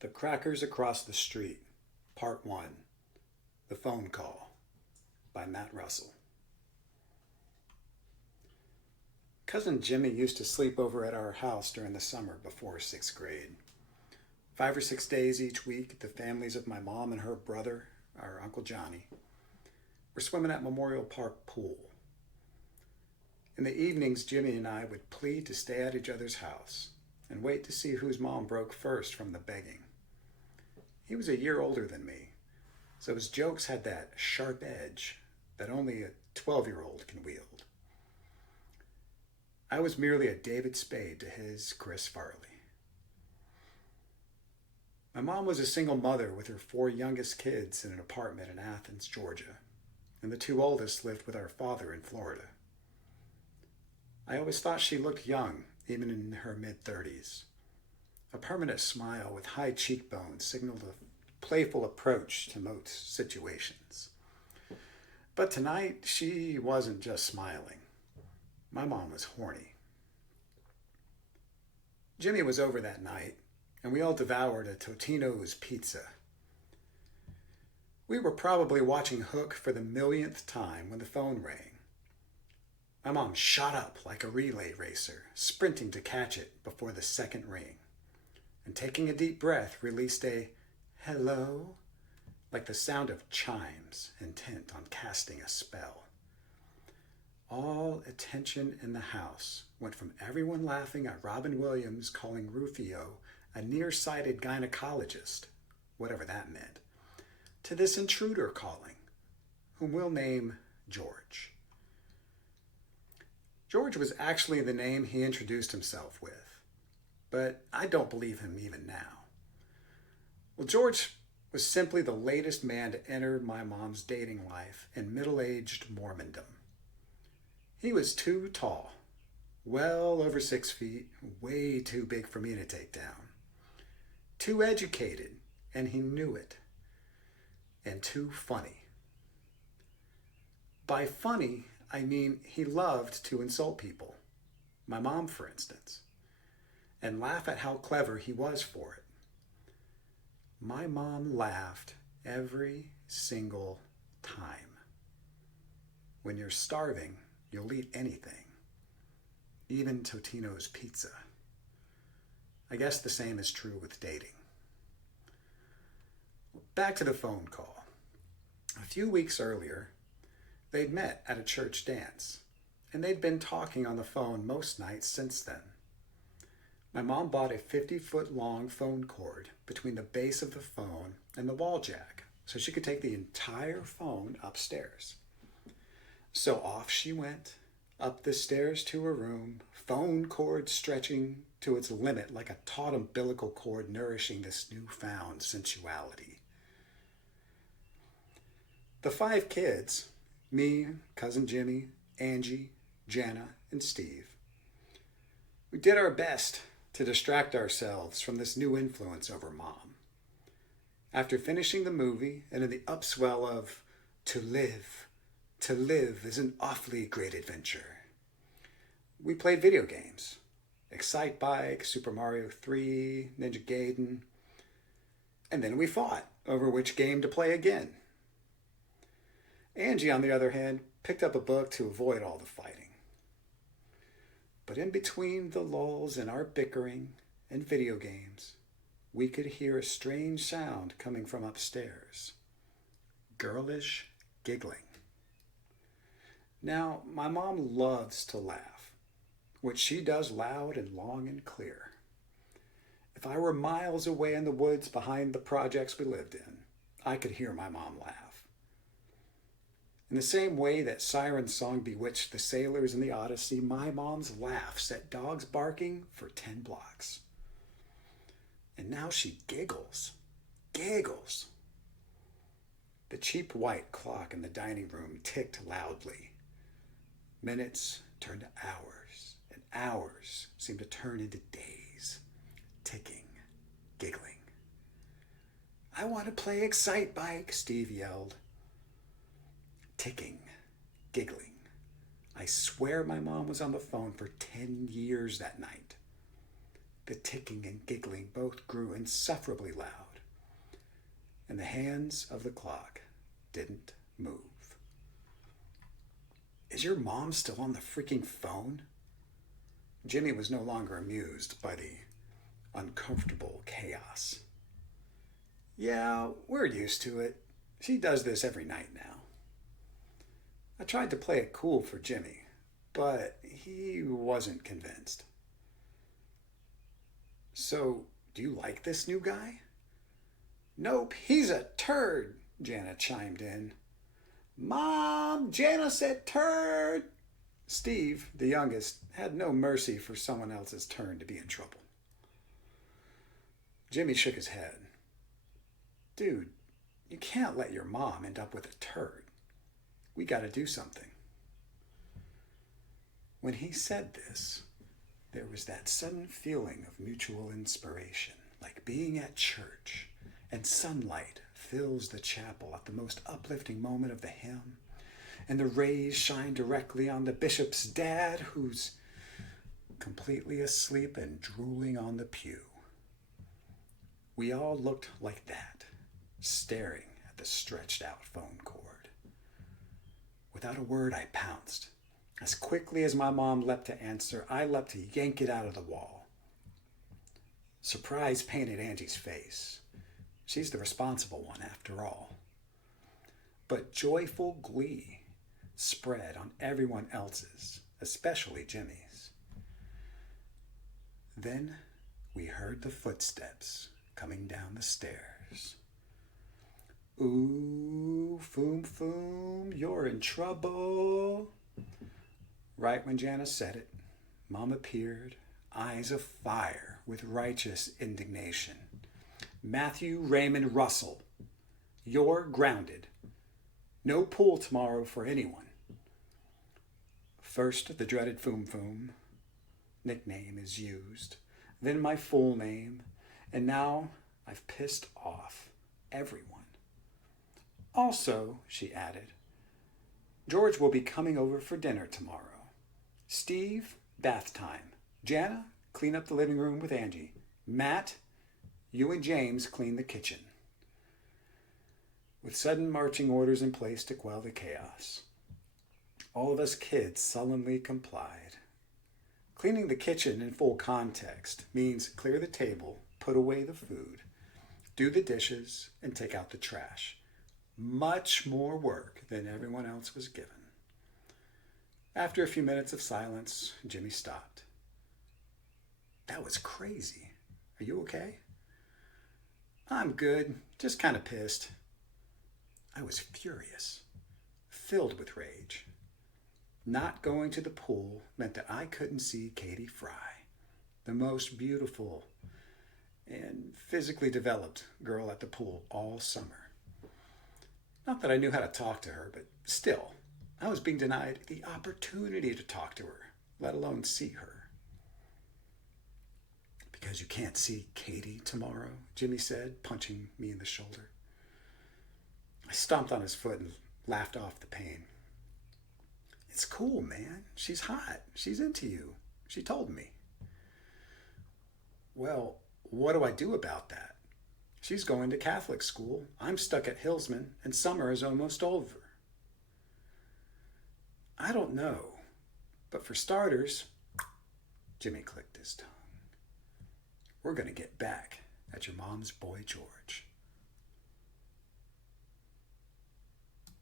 The Crackers Across the Street, Part 1, The Phone Call, by Matt Russell. Cousin Jimmy used to sleep over at our house during the summer before 6th grade. 5 or 6 days each week, the families of my mom and her brother, our Uncle Johnny, were swimming at Memorial Park Pool. In the evenings, Jimmy and I would plead to stay at each other's house and wait to see whose mom broke first from the begging. He was a year older than me, so his jokes had that sharp edge that only a 12-year-old can wield. I was merely a David Spade to his Chris Farley. My mom was a single mother with her 4 youngest kids in an apartment in Athens, Georgia, and the 2 oldest lived with our father in Florida. I always thought she looked young, even in her mid-30s. A permanent smile with high cheekbones signaled a playful approach to most situations. But tonight, she wasn't just smiling. My mom was horny. Jimmy was over that night, and we all devoured a Totino's pizza. We were probably watching Hook for the millionth time when the phone rang. My mom shot up like a relay racer, sprinting to catch it before the second ring, and taking a deep breath, released a hello, like the sound of chimes intent on casting a spell. All attention in the house went from everyone laughing at Robin Williams calling Rufio a nearsighted gynecologist, whatever that meant, to this intruder calling, whom we'll name George. George was actually the name he introduced himself with, but I don't believe him even now. Well, George was simply the latest man to enter my mom's dating life in middle-aged Mormondom. He was too tall, well over 6 feet, way too big for me to take down. Too educated, and he knew it. And too funny. By funny, I mean he loved to insult people. My mom, for instance. And laugh at how clever he was for it. My mom laughed every single time. When you're starving, you'll eat anything. Even Totino's pizza. I guess the same is true with dating. Back to the phone call. A few weeks earlier, they'd met at a church dance, and they'd been talking on the phone most nights since then. My mom bought a 50-foot long phone cord between the base of the phone and the wall jack, so she could take the entire phone upstairs. So off she went, up the stairs to her room, phone cord stretching to its limit like a taut umbilical cord nourishing this newfound sensuality. The 5 kids, me, Cousin Jimmy, Angie, Jana, and Steve, we did our best to distract ourselves from this new influence over Mom. After finishing the movie and in the upswell of to live is an awfully great adventure, we played video games. Excite Bike, Super Mario 3, Ninja Gaiden, and then we fought over which game to play again. Angie, on the other hand, picked up a book to avoid all the fighting. But in between the lulls in our bickering and video games, we could hear a strange sound coming from upstairs. Girlish giggling. Now, my mom loves to laugh, which she does loud and long and clear. If I were miles away in the woods behind the projects we lived in, I could hear my mom laugh. In the same way that Siren's song bewitched the sailors in the Odyssey, my mom's laugh set dogs barking for 10 blocks. And now she giggles. Giggles. The cheap white clock in the dining room ticked loudly. Minutes turned to hours, and hours seemed to turn into days. Ticking, giggling. I want to play Excite Bike, Steve yelled. Ticking, giggling. I swear my mom was on the phone for 10 years that night. The ticking and giggling both grew insufferably loud, and the hands of the clock didn't move. Is your mom still on the freaking phone? Jimmy was no longer amused by the uncomfortable chaos. Yeah, we're used to it. She does this every night now. I tried to play it cool for Jimmy, but he wasn't convinced. So, do you like this new guy? Nope, he's a turd, Jana chimed in. Mom, Jana said turd. Steve, the youngest, had no mercy for someone else's turn to be in trouble. Jimmy shook his head. Dude, you can't let your mom end up with a turd. We gotta do something. When he said this, there was that sudden feeling of mutual inspiration, like being at church, and sunlight fills the chapel at the most uplifting moment of the hymn, and the rays shine directly on the bishop's dad, who's completely asleep and drooling on the pew. We all looked like that, staring at the stretched out phone cord. Without a word, I pounced. As quickly as my mom leapt to answer, I leapt to yank it out of the wall. Surprise painted Angie's face. She's the responsible one, after all. But joyful glee spread on everyone else's, especially Jimmy's. Then we heard the footsteps coming down the stairs. Ooh, Foom Foom, you're in trouble. Right when Jana said it, Mom appeared, eyes afire with righteous indignation. Matthew Raymond Russell, you're grounded. No pool tomorrow for anyone. First, the dreaded Foom Foom nickname is used, then my full name, and now I've pissed off everyone. Also, she added, George will be coming over for dinner tomorrow. Steve, bath time. Jana, clean up the living room with Angie. Matt, you and James clean the kitchen. With sudden marching orders in place to quell the chaos, all of us kids sullenly complied. Cleaning the kitchen in full context means clear the table, put away the food, do the dishes, and take out the trash. Much more work than everyone else was given. After a few minutes of silence, Jimmy stopped. That was crazy. Are you okay? I'm good, just kind of pissed. I was furious, filled with rage. Not going to the pool meant that I couldn't see Katie Fry, the most beautiful and physically developed girl at the pool all summer. Not that I knew how to talk to her, but still, I was being denied the opportunity to talk to her, let alone see her. Because you can't see Katie tomorrow, Jimmy said, punching me in the shoulder. I stomped on his foot and laughed off the pain. It's cool, man. She's hot. She's into you. She told me. Well, what do I do about that? She's going to Catholic school. I'm stuck at Hillsman, and summer is almost over. I don't know, but for starters, Jimmy clicked his tongue. We're going to get back at your mom's boy George.